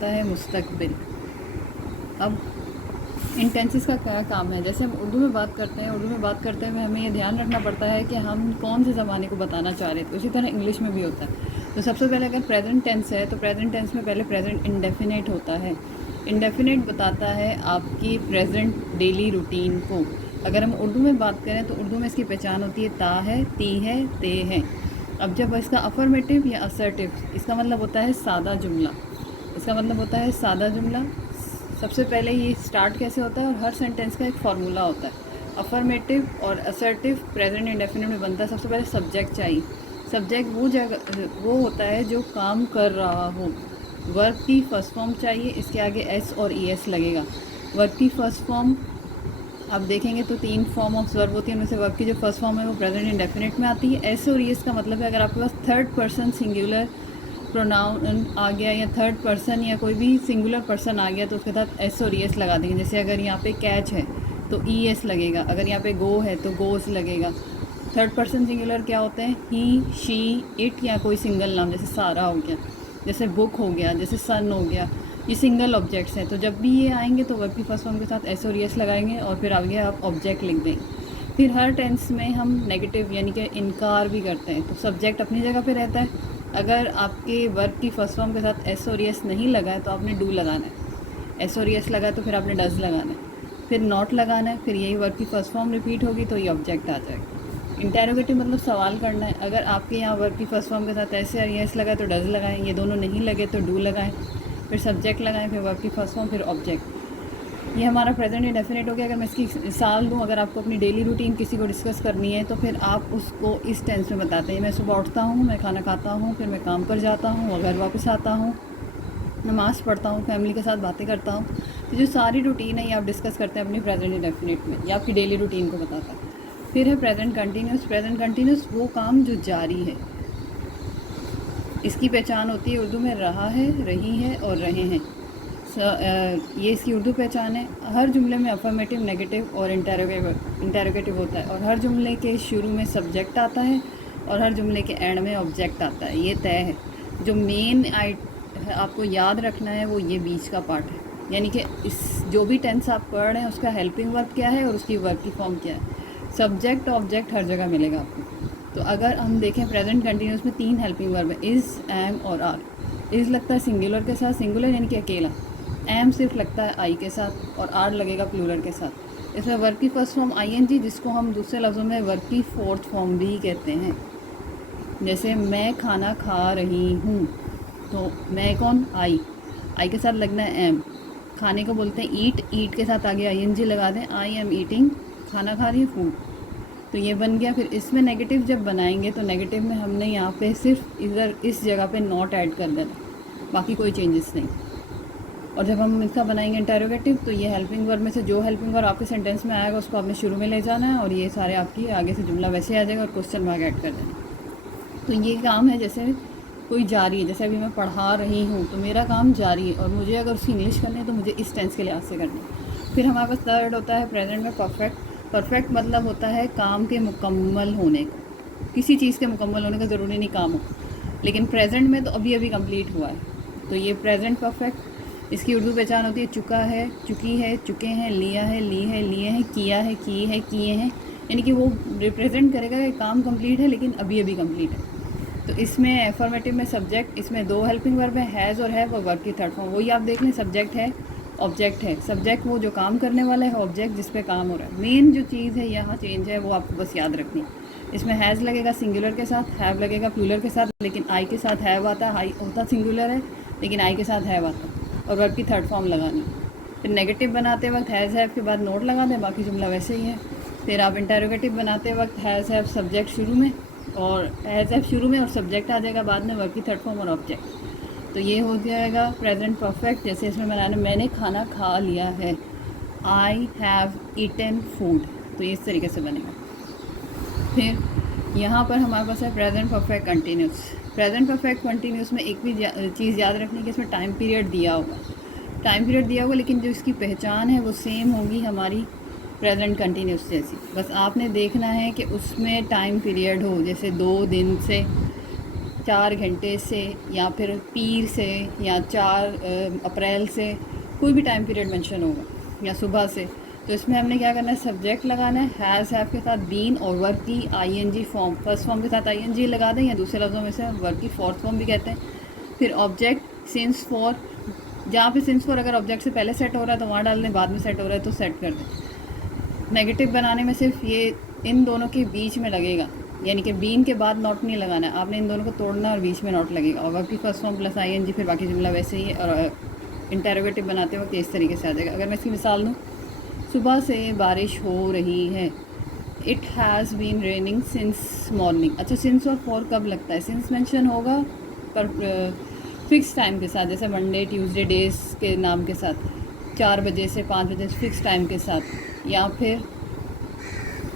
होता है मुस्तकबिल। अब इन टेंसेस का क्या काम है? जैसे हम उर्दू में बात करते हैं, उर्दू में बात करते हुए हमें ये ध्यान रखना पड़ता है कि हम कौन से ज़माने को बताना चाह रहे थे। उसी तरह इंग्लिश में भी होता है। तो सबसे पहले अगर प्रेजेंट टेंस है तो प्रेजेंट टेंस में पहले प्रेजेंट इंडेफिनिट होता है। इंडेफिनिट बताता है आपकी प्रेजेंट डेली रूटीन को। अगर हम उर्दू में बात करें तो उर्दू में इसकी पहचान होती है ता है, ती है, ते है। अब जब इसका अफर्मेटिव या असर्टिव, इसका मतलब होता है सादा जुमला। इसका मतलब होता है सादा जुमला। सबसे पहले ये स्टार्ट कैसे होता है और हर सेंटेंस का एक फार्मूला होता है। अफर्मेटिव और असर्टिव प्रेजेंट इंडेफिनिट में बनता है। सबसे पहले सब्जेक्ट चाहिए। सब्जेक्ट वो होता है जो काम कर रहा हो। वर्ब की फर्स्ट फॉर्म चाहिए, इसके आगे एस और ई एस लगेगा। वर्ब की फर्स्ट फॉर्म आप देखेंगे तो 3 फॉर्म ऑफ वर्ब होती है, उनमें से वर्ब की जो फर्स्ट फॉर्म है वो प्रेजेंट इंडेफिनिट में आती है। एस और ई एस का मतलब है अगर आपके पास थर्ड पर्सन सिंगुलर प्रोनाउन आ गया या थर्ड पर्सन या कोई भी सिंगुलर पर्सन आ गया तो उसके साथ एस और ई एस लगा देंगे। जैसे अगर यहाँ पे कैच है तो ई एस लगेगा, अगर यहाँ पे गो है तो गोस लगेगा। थर्ड पर्सन सिंगुलर क्या होते हैं? ही, शी, इट या कोई सिंगल नाम, जैसे सारा हो गया, जैसे बुक हो गया, जैसे सन हो गया। ये सिंगल ऑब्जेक्ट्स हैं। तो जब भी ये आएंगे तो वर्ब की फर्स्ट फॉर्म के साथ एस और ई एस लगाएंगे और फिर आगे आप ऑब्जेक्ट लिख देंगे। फिर हर टेंस में हम नेगेटिव यानी कि इनकार भी करते हैं। तो सब्जेक्ट अपनी जगह पे रहता है। अगर आपके वर्ब की फर्स्ट फॉर्म के साथ एस और एस नहीं लगा है तो आपने डू लगाना है। एस और एस लगा है तो फिर आपने डज लगाना है, फिर नॉट लगाना है, फिर यही वर्ब की फर्स्ट फॉर्म रिपीट होगी तो ये ऑब्जेक्ट आ जाएगा। इंटेरोगेटिव मतलब सवाल करना है। अगर आपके यहाँ वर्ब की फर्स्ट फॉर्म के साथ एस और एस लगा है तो डज लगाएं, ये दोनों नहीं लगे तो डू लगाएं, फिर सब्जेक्ट लगाएं, फिर वर्ब की फर्स्ट फॉर्म, फिर ऑब्जेक्ट। ये हमारा प्रेजेंट इंडेफिनिट हो गया। अगर मैं इसकी मिसाल दूँ, अगर आपको अपनी डेली रूटीन किसी को डिस्कस करनी है तो फिर आप उसको इस टेंस में बताते हैं। मैं सुबह उठता हूँ, मैं खाना खाता हूँ, फिर मैं काम पर जाता हूँ और घर वापस आता हूँ, नमाज़ पढ़ता हूँ, फैमिली के साथ बातें करता हूँ। तो जो सारी रूटीन है ये आप डिस्कस करते हैं अपनी प्रेजेंट इंडेफिनिट में, या आपकी डेली रूटीन को बताता है। फिर है प्रेजेंट कंटिन्यूस। प्रेजेंट कंटिन्यूस वो काम जो जारी है। इसकी पहचान होती है उर्दू में रहा है, रही है और रहे हैं। ये इसकी उर्दू पहचान है। हर जुमले में अफर्मेटिव, नेगेटिव और इंटेरोगेटिव होता है और हर जुमले के शुरू में सब्जेक्ट आता है और हर जुमले के एंड में ऑब्जेक्ट आता है। ये तय है। जो मेन आपको याद रखना है वो ये बीच का पार्ट है, यानी कि इस जो भी टेंस आप पढ़ रहे हैं उसका हेल्पिंग वर्ब क्या है और उसकी वर्ब की फॉर्म क्या है। सब्जेक्ट ऑब्जेक्ट हर जगह मिलेगा आपको। तो अगर हम देखें प्रेजेंट कंटिन्यूस में 3 हेल्पिंग वर्ब है, इज़, एम और आर। इज़ लगता है सिंगुलर के साथ, सिंगुलर यानी कि अकेला। एम सिर्फ लगता है आई के साथ और आर लगेगा प्लूरल के साथ। इसमें वर्ब की first form I N G, जिसको हम दूसरे लफ्ज़ों में वर्ब की फोर्थ फॉर्म भी कहते हैं। जैसे मैं खाना खा रही हूँ, तो मैं कौन? आई के साथ लगना है एम। खाने को बोलते हैं ईट, ईट के साथ आगे आई एन जी लगा दें, आई एम ईटिंग, खाना खा रही हूँ, फूड। तो ये बन गया। फिर इसमें नेगेटिव जब बनाएंगे तो नेगेटिव में हमने यहाँ पे सिर्फ इधर इस जगह पे नॉट ऐड कर देना, बाकी कोई चेंजेस नहीं। और जब हम इसका बनाएंगे इंटेरोगेटिव तो ये हेल्पिंग वर्ब में से जो हेल्पिंग वर्ब आपके सेंटेंस में आएगा उसको आपने शुरू में ले जाना है और ये सारे आपकी आगे से जुमला वैसे आ जाएगा और क्वेश्चन मार्क ऐड कर देना। तो ये काम है जैसे कोई जारी है। जैसे अभी मैं पढ़ा रही हूँ तो मेरा काम जारी है और मुझे अगर उसकी इंग्लिश करनी है तो मुझे इस टेंस के लिहाज से करनी है। फिर हमारे पास थर्ड होता है प्रेजेंट में परफेक्ट। परफेक्ट मतलब होता है काम के मुकम्मल होने का। किसी चीज़ के मुकम्मल होने का ज़रूरी नहीं काम हो, लेकिन प्रेजेंट में तो अभी अभी कंप्लीट हुआ है तो ये प्रेजेंट परफेक्ट। इसकी उर्दू पहचान होती है चुका है, चुकी है, चुके हैं, लिया है, ली है, लिए हैं, किया है, की है, किए हैं। यानी कि वो रिप्रेजेंट करेगा कि काम कंप्लीट है लेकिन अभी अभी कंप्लीट है। तो इसमें एफर्मेटिव में सब्जेक्ट, इसमें 2 हेल्पिंग वर्ब है, हैज़ और हैव, और वर्ब की थर्ड फॉर्म। वही आप देख लें, सब्जेक्ट है, ऑब्जेक्ट है। सब्जेक्ट वो जो काम करने वाला है, ऑब्जेक्ट जिस पे काम हो रहा है। मेन जो चीज़ है यहाँ चेंज है वो आपको बस याद रखनी है। इसमें हैज़ लगेगा सिंगुलर के साथ, हैव लगेगा प्लूरल के साथ, लेकिन आई के साथ हैव आता है। आई होता सिंगुलर है लेकिन आई के साथ हैव आता है और वर्ब की थर्ड फॉर्म लगानी। फिर नेगेटिव बनाते वक्त हैज़ हैव के बाद नोट लगा दें, बाकी जुमला वैसे ही है। फिर आप इंटेरोगेटिव बनाते वक्त हैज़ हैव सब्जेक्ट शुरू में और हैज़ हैव शुरू में और सब्जेक्ट आ जाएगा बाद में, वर्ब की थर्ड फॉर्म और ऑब्जेक्ट। तो ये हो जाएगा प्रेजेंट परफेक्ट। जैसे इसमें बनाना, मैंने खाना खा लिया है, आई हैव ईटन फूड। तो ये इस तरीके से बनेगा। फिर यहाँ पर हमारे पास है present perfect continuous. Present perfect continuous में एक भी चीज़ याद रखनी कि इसमें टाइम पीरियड दिया होगा। टाइम पीरियड दिया होगा लेकिन जो इसकी पहचान है वो सेम होगी हमारी प्रेजेंट कंटिन्यूस जैसी। बस आपने देखना है कि उसमें टाइम पीरियड हो, जैसे 2 दिन से 4 घंटे से या फिर पीर से या 4 अप्रैल से, कोई भी टाइम पीरियड मेंशन होगा, या सुबह से। तो इसमें हमने क्या करना है, सब्जेक्ट लगाना है हैज़ हैव के साथ बीन, और वर्क की आईएनजी फॉर्म, फर्स्ट फॉर्म के साथ आईएनजी लगा दें, या दूसरे लफ्ज़ों में से वर्क की फोर्थ फॉर्म भी कहते हैं। फिर ऑब्जेक्ट सिंस फॉर, जहाँ पे सिंस फॉर अगर ऑब्जेक्ट से पहले सेट हो रहा है तो वहाँ डाल दें, बाद में सेट हो रहा है तो सेट कर दें। नेगेटिव बनाने में सिर्फ ये इन दोनों के बीच में लगेगा, यानी कि बीन के बाद नॉट नहीं लगाना है, आपने इन दोनों को तोड़ना है और बीच में नॉट लगेगा। और वर्ब की फर्स्ट फॉर्म प्लस आईएनजी, फिर बाकी जुमला वैसे ही। और इंटरोगेटिव बनाते वक्त इस तरीके से आ जाएगा। अगर मैं इसकी मिसाल दूँ, सुबह से बारिश हो रही है, it has been raining since morning. अच्छा, सिंस और फॉर कब लगता है? सिंस मेंशन होगा पर फिक्स टाइम के साथ, जैसे मंडे ट्यूसडे डेज के नाम के साथ, 4 बजे से 5 बजे फिक्स टाइम के साथ, या फिर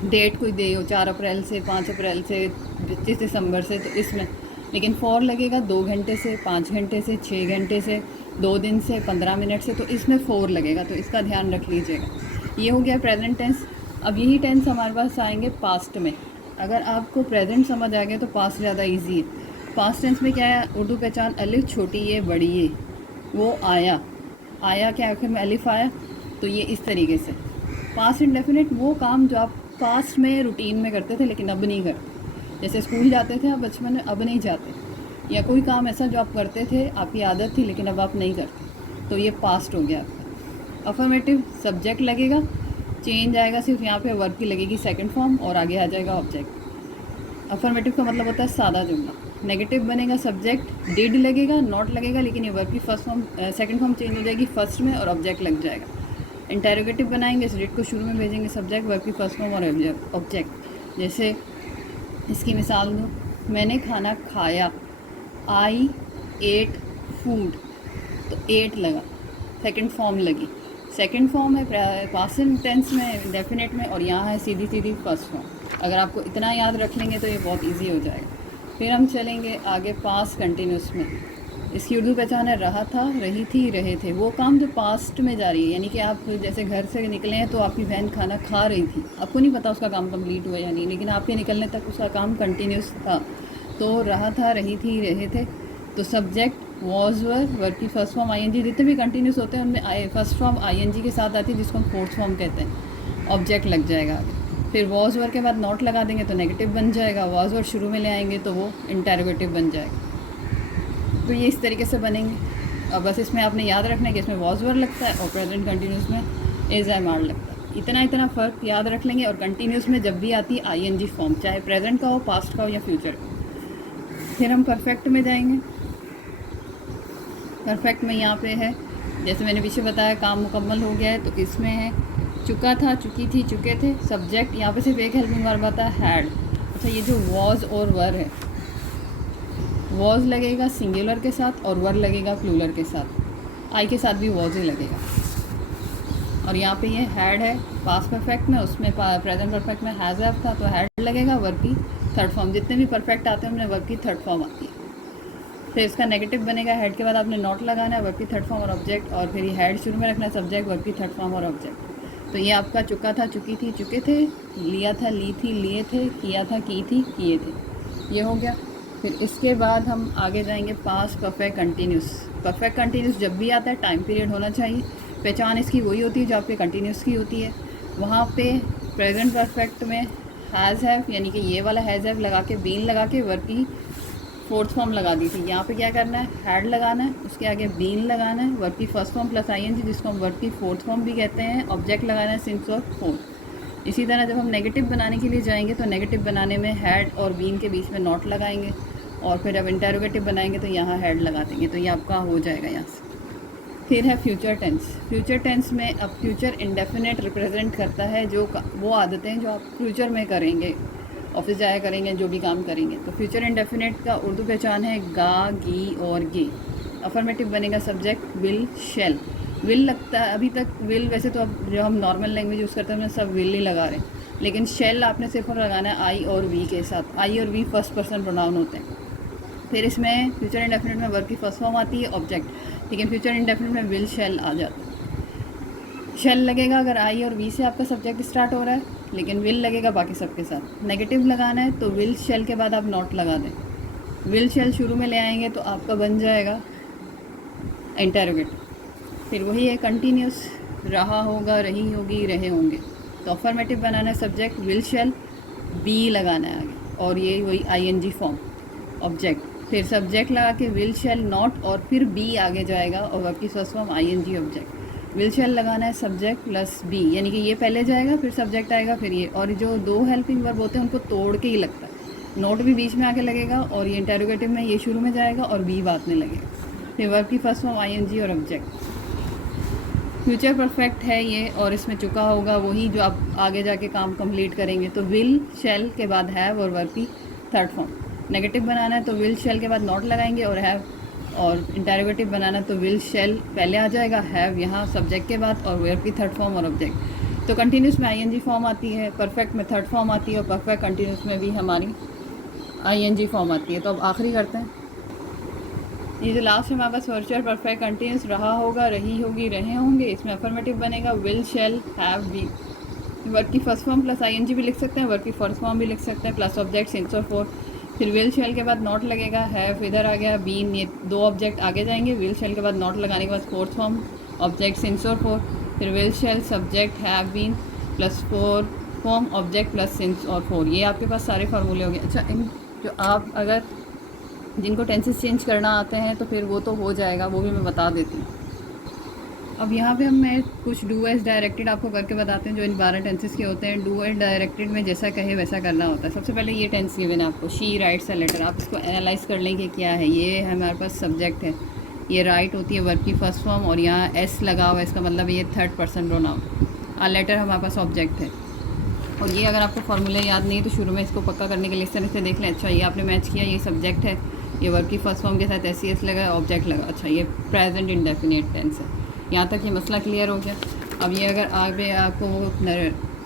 डेट कोई दे हो 4 अप्रैल से 5 अप्रैल से 25 दिसंबर से, तो इसमें। लेकिन फॉर लगेगा 2 घंटे से 5 घंटे से 6 घंटे से 2 दिन से 15 मिनट से, तो इसमें फॉर लगेगा, तो इसका ध्यान रख लीजिएगा। ये हो गया प्रेजेंट टेंस। अब यही टेंस हमारे पास आएंगे पास्ट में। अगर आपको प्रेजेंट समझ आ गया तो पास्ट ज़्यादा इजी है। पास्ट टेंस में क्या है, उर्दू पहचान अलिफ छोटी ये बड़ी ये, वो आया, आया क्या आखिर में अलिफ आया, तो ये इस तरीके से। पास्ट इंडेफिनिट वो काम जो आप पास्ट में रूटीन में करते थे लेकिन अब नहीं करते, जैसे स्कूल जाते थे आप बचपन में, अब नहीं जाते, या कोई काम ऐसा जो आप करते थे, आपकी आदत थी लेकिन अब आप नहीं करते, तो ये पास्ट हो गया आपका। अफर्मेटिव सब्जेक्ट लगेगा, चेंज आएगा सिर्फ यहाँ पे वर्ब की लगेगी सेकंड फॉर्म और आगे आ जाएगा ऑब्जेक्ट। अफर्मेटिव का मतलब होता है सादा जुमला। नेगेटिव बनेगा सब्जेक्ट डिड लगेगा, नॉट लगेगा, लेकिन ये वर्ब की first form second form change हो जाएगी फर्स्ट में और ऑब्जेक्ट लग जाएगा। इंटेरोगेटिव बनाएंगे, इस डिड को शुरू में भेजेंगे, सब्जेक्ट वर्ब की फर्स्ट फॉर्म और ऑब्जेक्ट। जैसे इसकी मिसाल दूँ, मैंने खाना खाया, आई एट फूड, तो एट लगा, सेकंड फॉर्म लगी। सेकंड फॉर्म है पास्ट टेंस में डेफिनेट में, और यहाँ है सीधी सीधी फर्स्ट फॉर्म। अगर आपको इतना याद रख लेंगे तो ये बहुत इजी हो जाएगा। फिर हम चलेंगे आगे पास्ट कंटिन्यूस में। इसकी उर्दू पहचान है रहा था, रही थी, रहे थे। वो काम जो पास्ट में जारी है, यानी कि आप जैसे घर से निकले हैं तो आपकी बहन खाना खा रही थी, आपको नहीं पता उसका काम कंप्लीट हुआ या नहीं, लेकिन आपके निकलने तक उसका काम कंटिन्यूस था। तो रहा था, रही थी, रहे थे, तो सब्जेक्ट वॉज वर, वर्ब की फर्स्ट फॉर्म आईएनजी, जितने भी कंटिन्यूस होते हैं उनमें फर्स्ट फॉर्म आईएनजी के साथ आती है, जिसको हम फोर्थ फॉर्म कहते हैं। ऑब्जेक्ट लग जाएगा आगे। फिर वॉज वर के बाद नॉट लगा देंगे तो नेगेटिव बन जाएगा, वॉज वर शुरू में ले आएंगे तो वो इंटेरोगेटिव बन जाएगा। तो ये इस तरीके से बनेंगे। अब बस इसमें आपने याद रखना है कि इसमें वॉज वर लगता है और प्रेजेंट कंटिन्यूस में इज एम आर लगता है। इतना फ़र्क याद रख लेंगे। और कंटिन्यूस में जब भी आती है आईएनजी फॉर्म, चाहे प्रेजेंट का हो, पास्ट का हो या फ्यूचर का। फिर हम परफेक्ट में जाएंगे। परफेक्ट में यहाँ पे है, जैसे मैंने पीछे बताया, काम मुकम्मल हो गया है, तो इसमें है चुका था, चुकी थी, चुके थे। सब्जेक्ट यहाँ पे सिर्फ एक हेल्पिंग वर्ब आता है, हैड। अच्छा, ये जो वॉज और वर है, वॉज लगेगा सिंगुलर के साथ और वर लगेगा प्लूरल के साथ, आई के साथ भी वॉज ही लगेगा। और यहाँ पे ये हैड है पास्ट परफेक्ट में, उसमें प्रेजेंट परफेक्ट में हैज़ हैव था, तो हैड लगेगा, वर्ब की थर्ड फॉर्म। जितने भी परफेक्ट आते हैं उनमें वर्ब की थर्ड फॉर्म आती है। फिर इसका नेगेटिव बनेगा, हेड के बाद आपने नॉट लगाना है, वर्ब की थर्ड फॉर्म और ऑब्जेक्ट, और फिर ये हेड शुरू में रखना है, सब्जेक्ट वर्ब की थर्ड फॉर्म और ऑब्जेक्ट। तो ये आपका चुका था, चुकी थी, चुके थे, लिया था, ली थी, लिए थे, किया था, की थी, किए थे। ये हो गया। फिर इसके बाद हम आगे जाएंगे past perfect continuous. Perfect continuous जब भी आता है टाइम पीरियड होना चाहिए। पहचान इसकी वही होती है जो आपके कंटिन्यूस की होती है। वहाँ पे प्रेजेंट परफेक्ट में हैज़ हैव, यानी कि ये वाला हैज़ हैव लगा के, बीन लगा के वर्ब की फोर्थ फॉर्म लगा दी थी। यहाँ पे क्या करना है, हैड लगाना है, उसके आगे बीन लगाना है, वर्ब की फर्स्ट फॉर्म प्लस आईएनजी, जिसको हम वर्ब की फोर्थ फॉर्म भी कहते हैं, ऑब्जेक्ट लगाना है सिंस और फोर। इसी तरह जब हम नेगेटिव बनाने के लिए जाएंगे तो नेगेटिव बनाने में हैड और बीन के बीच में नॉट लगाएंगे, और फिर अब इंटेरोगेटिव बनाएंगे तो यहाँ हैड लगा देंगे, तो ये आपका हो जाएगा यहाँ से। फिर है फ्यूचर टेंस। फ्यूचर टेंस में अब फ्यूचर इंडेफिनेट रिप्रेजेंट करता है जो वो आदतें जो आप फ्यूचर में करेंगे, ऑफिस जाया करेंगे, जो भी काम करेंगे। तो फ्यूचर इंडेफिनेट का उर्दू पहचान है गा, गी और गे। अफर्मेटिव बनेगा सब्जेक्ट विल, शेल। विल लगता है अभी तक, विल वैसे तो अब जो हम नॉर्मल लैंग्वेज यूज़ करते हैं उसमें सब विल ही लगा रहे हैं, लेकिन शेल आपने सिर्फ लगाना है आई और वी के साथ। आई और वी फर्स्ट पर्सन प्रोनाउन होते हैं। फिर इसमें फ्यूचर इंडेफिनेट में वर्ब की फर्स्ट फॉर्म आती है ऑब्जेक्ट, लेकिन फ्यूचर इंडेफिनेट में विल, शेल आ जाता है। शेल लगेगा अगर आई और वी से आपका सब्जेक्ट स्टार्ट हो रहा है, लेकिन विल लगेगा बाकी सबके साथ। नेगेटिव लगाना है तो विल शेल के बाद आप नॉट लगा दें। विल शेल शुरू में ले आएंगे तो आपका बन जाएगा इंटरोगेटिव। फिर वही है कंटिन्यूस, रहा होगा, रही होगी, रहे होंगे। तो अफर्मेटिव बनाना है सब्जेक्ट विल शेल, बी लगाना है आगे, और ये वही आईएनजी फॉर्म ऑब्जेक्ट, फिर सब्जेक्ट लगा के विल शेल नॉट, और फिर बी आगे जाएगा और वर्ब की first form ING object. Will shall लगाना है सब्जेक्ट प्लस बी, यानी कि ये पहले जाएगा फिर सब्जेक्ट आएगा फिर ये, और जो दो हेल्पिंग वर्ब होते हैं उनको तोड़ के ही लगता है, नोट भी बीच में आके लगेगा और ये इंटरोगेटिव में ये शुरू में जाएगा और बी बाद में लगेगा। फिर वर्ब की फर्स्ट फॉर्म आईएनजी और ऑब्जेक्ट। फ्यूचर परफेक्ट है ये, और इसमें चुका होगा वही जो आप आगे जाके काम कंप्लीट करेंगे। तो विल शेल के बाद हैव और वर्ब की थर्ड फॉर्म। नेगेटिव बनाना है तो विल शेल के बाद नॉट लगाएंगे और हैव, और इंटरोगेटिव बनाना है तो विल शेल पहले आ जाएगा, हैव यहाँ सब्जेक्ट के बाद, और वर्ब की थर्ड फॉर्म और ऑब्जेक्ट। तो कंटिन्यूस में आईएनजी फॉर्म आती है, परफेक्ट में थर्ड फॉर्म आती है, और परफेक्ट कंटिन्यूस में भी हमारी आईएनजी फॉर्म आती है। तो अब आखिरी करते हैं, ये जो लास्ट है हमारे पास फ्यूचर परफेक्ट कंटिन्यूस, रहा होगा, रही होगी, रहे होंगे, इसमें अफर्मेटिव बनेगा will shall have be. Verb की फर्स्ट फॉर्म प्लस आईएनजी भी लिख सकते हैं, वर्ब की फर्स्ट फॉर्म भी लिख सकते हैं, प्लस ऑब्जेक्ट सिंस और फोर। फिर विल शेल के बाद नॉट लगेगा, हैव इधर आ गया, बीन, ये दो ऑब्जेक्ट आगे जाएंगे, विल शेल के बाद नॉट लगाने के बाद फोर्थ फॉर्म ऑब्जेक्ट सिंस और फोर। फिर will shall subject have been plus four form object plus since और फोर। ये आपके पास सारे फार्मूले हो गए। अच्छा, इन जो आप अगर जिनको टेंसेस चेंज करना आते हैं तो फिर वो तो हो जाएगा, वो भी मैं बता देती हूँ। अब यहाँ पे हम मैं कुछ डू एज डायरेक्टेड आपको करके बताते हैं जो इन 12 टेंसेस के होते हैं। डू एज डायरेक्टेड में जैसा कहे वैसा करना होता है। सबसे पहले ये टेंस गिवन है आपको, शी राइट्स अ लेटर। आप इसको एनालाइज कर लें कि क्या है। ये हमारे पास सब्जेक्ट है, ये राइट होती है वर्ब की फर्स्ट फॉर्म, और यहाँ एस लगा हुआ है, इसका मतलब ये third person pronoun. A letter हमारे पास ऑब्जेक्ट है। और ये अगर आपको फार्मूले याद नहीं तो शुरू में इसको पक्का करने के लिए इस तरह से देख लें। अच्छा, ये आपने मैच किया, ये सब्जेक्ट है, ये वर्ब की फर्स्ट फॉर्म के साथ एस सी एस लगा, ऑब्जेक्ट लगा। अच्छा, ये प्रेजेंट इंडेफिनिट टेंस है। यहाँ तक ये मसला क्लियर हो गया। अब ये अगर आगे आपको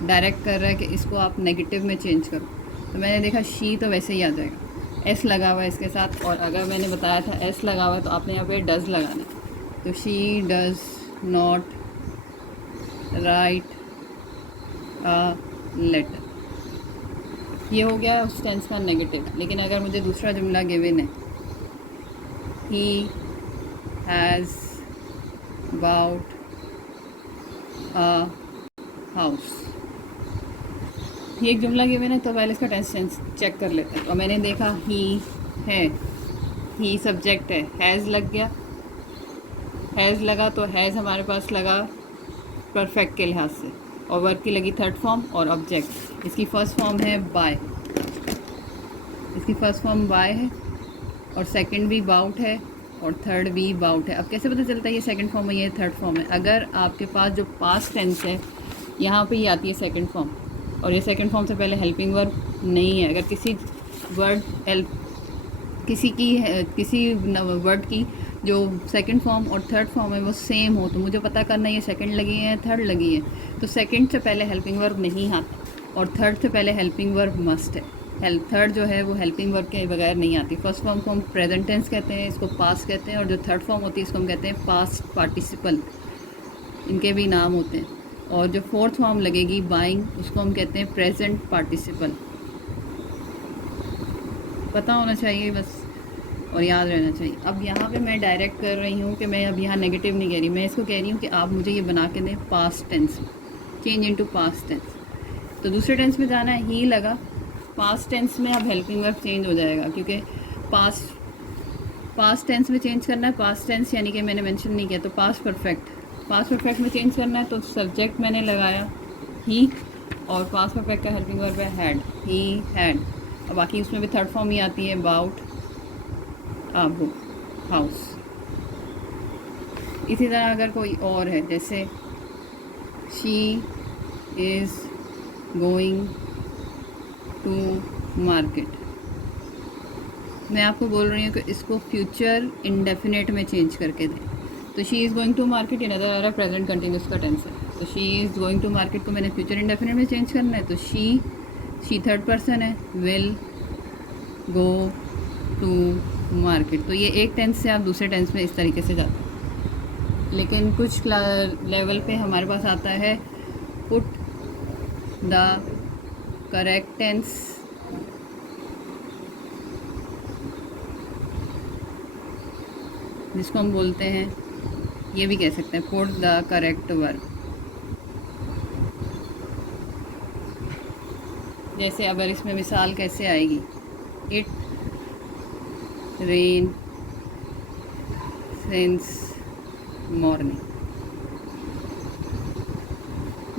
डायरेक्ट कर रहा है कि इसको आप नेगेटिव में चेंज करो, तो मैंने देखा शी तो वैसे ही आ जाएगा, एस लगा हुआ है इसके साथ, और अगर मैंने बताया था एस लगा हुआ है तो आपने यहाँ पे डज़ लगाना है। तो she does not write a letter, ये हो गया उस टेंस का नेगेटिव। लेकिन अगर मुझे दूसरा जुमला गिवन है, he has bought a house, ये एक जुमला गिवन है, तो पहले इसका टेंस चेक कर लेते हैं। तो मैंने देखा ही है, ही सब्जेक्ट है, हैज़ लग गया, हैज़ लगा तो हैज़ हमारे पास लगा परफेक्ट के लिहाज से, और वर्ब की लगी थर्ड फॉर्म और ऑब्जेक्ट। इसकी फ़र्स्ट फॉर्म है बाय, इसकी फ़र्स्ट फॉर्म बाय है, और सेकंड भी बाउट है, और थर्ड भी बाउट है। अब कैसे पता चलता है ये सेकंड फॉर्म है ये थर्ड फॉर्म है? अगर आपके पास जो पास्ट टेंस है यहाँ पे ही आती है सेकंड फॉर्म, और ये सेकंड फॉर्म से पहले हेल्पिंग वर्ब नहीं है। अगर किसी वर्ड किसी वर्ड की जो सेकंड फॉर्म और थर्ड फॉर्म है वो सेम हो, तो मुझे पता करना ये सेकंड लगी है थर्ड लगी है। तो सेकंड से पहले हेल्पिंग वर्ब नहीं आता, और थर्ड से पहले हेल्पिंग वर्ब मस्ट है। थर्ड जो है वो हेल्पिंग वर्ब के बगैर नहीं आती। फर्स्ट फॉर्म को हम प्रेजेंट टेंस कहते हैं, इसको पास्ट कहते हैं, और जो थर्ड फॉर्म होती है इसको हम कहते हैं पास्ट पार्टिसिपल, इनके भी नाम होते हैं। और जो फोर्थ फॉर्म लगेगी बाइंग, उसको हम कहते हैं प्रेजेंट पार्टिसिपल। पता होना चाहिए बस, और याद रहना चाहिए। अब यहाँ पे मैं डायरेक्ट कर रही हूँ कि मैं अब यहाँ नेगेटिव नहीं कह रही, मैं इसको कह रही हूँ कि आप मुझे ये बना के दें past tense, change into past tense. तो दूसरे टेंस में जाना है, ही लगा, पास्ट टेंस में अब हेल्पिंग वर्ब चेंज हो जाएगा, क्योंकि पास्ट टेंस में चेंज करना है। पास्ट टेंस यानी कि मैंने मेंशन नहीं किया, तो पास्ट परफेक्ट में चेंज करना है। तो सब्जेक्ट मैंने लगाया ही, और पास्ट परफेक्ट का हेल्पिंग वर्ब है हैड, ही हैड, और बाकी उसमें भी थर्ड फॉर्म ही आती है अबाउट अ बुक, हाउस। इसी तरह अगर कोई और है, जैसे she is going to market, मैं आपको बोल रही हूँ कि इसको फ्यूचर इंडेफिनेट में चेंज करके दें। तो she is going to market ये नज़र आ रहा है प्रेजेंट कंटिन्यूस का टेंस है, तो she is going to market को मैंने फ्यूचर इंडेफिनेट में चेंज करना है। तो शी थर्ड पर्सन है, विल गो टू मार्केट। तो ये एक टेंस से आप दूसरे टेंस में इस तरीके से जाते हैं। लेकिन कुछ लेवल पे हमारे पास आता है पुट द करेक्ट टेंस जिसको हम बोलते हैं, ये भी कह सकते हैं पुट द करेक्ट वर्ब। जैसे अगर इसमें मिसाल कैसे आएगी, इट रेन सिंस मॉर्निंग।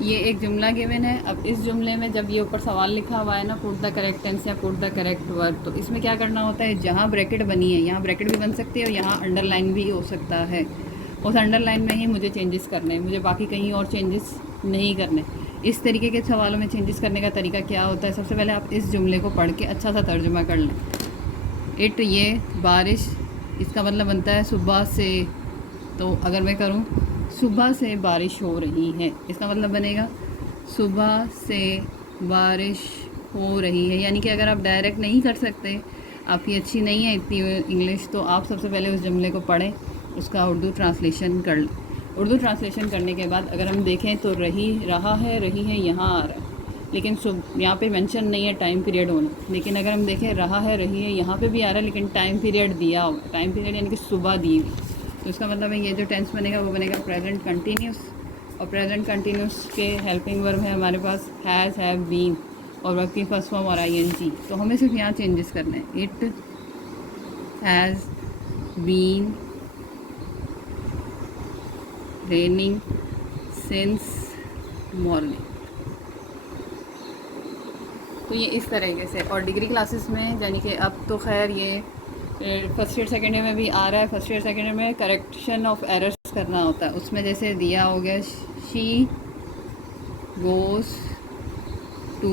ये एक जुमला गिवन है। अब इस जुमले में जब ये ऊपर सवाल लिखा हुआ है ना, पुट द करेक्ट टेंस या पुट द करेक्ट वर्ब, तो इसमें क्या करना होता है, जहाँ ब्रैकेट बनी है यहाँ ब्रैकेट भी बन सकती है और यहाँ अंडरलाइन भी हो सकता है। उस अंडरलाइन में ही मुझे चेंजेस करने हैं, मुझे बाकी कहीं और चेंजेस नहीं करने। इस तरीके के सवालों में चेंजेस करने का तरीका क्या होता है, सबसे पहले आप इस जुमले को पढ़ के अच्छा सा तर्जुमा कर लें। इट, ये बारिश, इसका मतलब बनता है सुबह से। तो अगर मैं करूँ सुबह से बारिश हो रही है, इसका मतलब बनेगा सुबह से बारिश हो रही है। यानी कि अगर आप डायरेक्ट नहीं कर सकते, आपकी अच्छी नहीं है इतनी इंग्लिश, तो आप सबसे पहले उस जुमले को पढ़ें, उसका उर्दू ट्रांसलेशन कर लें। उर्दू ट्रांसलेशन करने के बाद अगर हम देखें तो रहा है यहाँ आ रहा है, लेकिन यहाँ पे मेंशन नहीं है टाइम पीरियड होना। लेकिन अगर हम देखें रहा है रही है यहाँ पे भी आ रहा है, लेकिन टाइम पीरियड दिया होगा। टाइम पीरियड यानी कि सुबह दी हुई, तो इसका मतलब है ये जो टेंस बनेगा वो बनेगा प्रेजेंट कंटिन्यूस। और प्रेजेंट कंटिन्यूस के हेल्पिंग वर्ब है हमारे पास हैज़, हैव, बीन, और वर्ब की फर्स्ट फॉर्म और ING। तो हमें सिर्फ यहाँ चेंजेस करने हैं। It has been raining since morning. तो ये इस तरीके से। और डिग्री क्लासेस में यानी कि अब तो खैर ये फर्स्ट ईयर सेकेंड ईयर में भी आ रहा है। फर्स्ट ईयर सेकेंड ईयर में करेक्शन ऑफ एरर्स करना होता है। उसमें जैसे दिया हो गया she goes to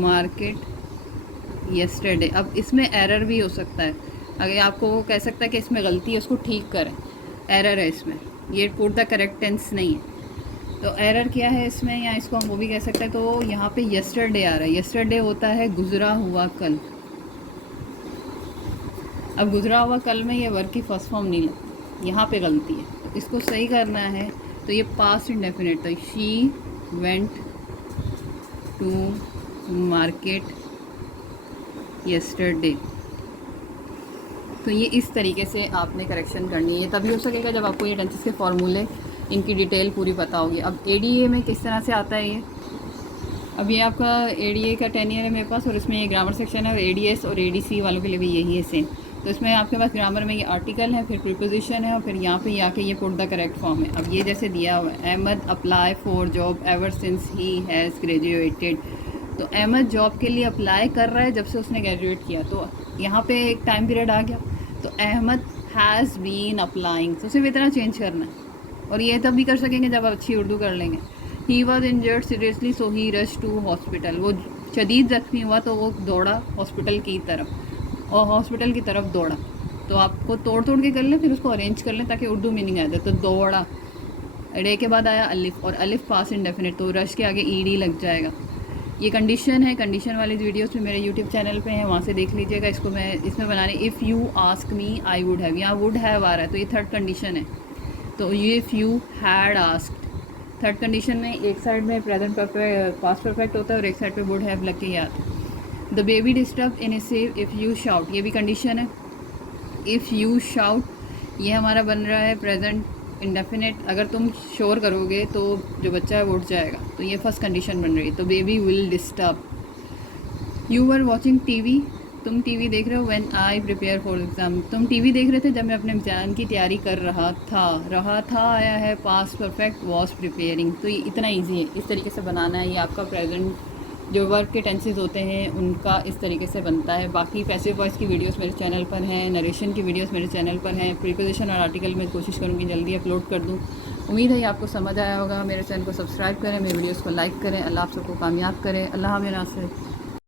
market yesterday. अब इसमें एरर भी हो सकता है, अगर आपको वो कह सकता है कि इसमें गलती है उसको ठीक करें, एरर है इसमें, ये पुट द करेक्ट टेंस नहीं है। तो एरर क्या है इसमें, या इसको हम वो भी कह सकते हैं। तो यहाँ पे येस्टरडे आ रहा है, येस्टरडे होता है गुजरा हुआ कल। अब गुजरा हुआ कल में ये वर्ब की फर्स्ट फॉर्म नहीं लगती, यहाँ पे गलती है, तो इसको सही करना है। तो ये पास्ट इंडेफिनिट, तो she went to market yesterday. तो ये इस तरीके से आपने करेक्शन करनी है। तभी हो सकेगा जब आपको ये टेंसेस के फॉर्मूले इनकी डिटेल पूरी पता होगी। अब ADA में किस तरह से आता है ये, अब ये आपका ADA का 10 ईयर है मेरे पास, और इसमें ये ग्रामर सेक्शन है, और ADS और ADC वालों के लिए भी यही है सेम। तो इसमें आपके पास ग्रामर में ये आर्टिकल है, फिर प्रीपोजिशन है, और फिर यहाँ पे आके ये पुट द करेक्ट फॉर्म है। अब ये जैसे दिया हुआ है Ahmad apply for job ever since he has graduated. तो अहमद जॉब के लिए अप्लाई कर रहा है जब से उसने ग्रेजुएट किया। तो यहाँ पे एक टाइम पीरियड आ गया, तो अहमद हैज़ बीन अप्लाइंग, तो सिर्फ इतना चेंज करना है। और ये तब भी कर सकेंगे जब आप अच्छी उर्दू कर लेंगे। He was injured seriously so he rush to hospital. वो शदीद जख्मी हुआ तो वो दौड़ा हॉस्पिटल की तरफ, और हॉस्पिटल की तरफ दौड़ा। तो आपको तोड़ तोड़ के कर लें, फिर उसको अरेंज कर लें ताकि उर्दू मीनिंग आ जाए। तो दौड़ा, डे के बाद आया अलिफ, और अलिफ पास इंडेफिनिट, तो रश के आगे ED लग जाएगा। ये कंडीशन है, कंडीशन वाली वीडियोस में मेरे यूट्यूब चैनल पे हैं, वहाँ से देख लीजिएगा। इसको मैं इसमें बनाने if you ask me I would have, यहाँ वुड हैव आ रहा है, तो ये थर्ड कंडीशन है। तो ये if you had asked, third condition में एक साइड में प्रेजेंट परफेक्ट पास्ट परफेक्ट होता है और एक साइड पे वुड हैव लग के याद। The baby disturb in save if you shout, ये भी कंडीशन है। इफ़ यू शाउट ये हमारा बन रहा है प्रेजेंट इंडेफिनिट, अगर तुम शोर करोगे तो जो बच्चा है वो उठ जाएगा, तो ये फर्स्ट कंडीशन बन रही है। तो baby will disturb. You were watching TV, तुम TV देख रहे हो। When I prepare for exam, तुम TV देख रहे थे जब मैं अपने इम्तिहान की तैयारी कर रहा था। रहा था आया है पास्ट परफेक्ट वॉज प्रिपेयरिंग। तो ये इतना ईजी है, इस तरीके से बनाना है। ये आपका प्रेजेंट जो वर्क के टेंसेस होते हैं उनका इस तरीके से बनता है। बाकी पैसिव वॉइस की वीडियोस मेरे चैनल पर हैं, नरेशन की वीडियोस मेरे चैनल पर हैं, प्रीपोजिशन और आर्टिकल में कोशिश करूँगी जल्दी अपलोड कर दूँ। उम्मीद है ये आपको समझ आया होगा। मेरे चैनल को सब्सक्राइब करें, मेरे वीडियोस को लाइक करें। अल्लाह आप सबको कामयाब करें। अल्लाह में नासिर।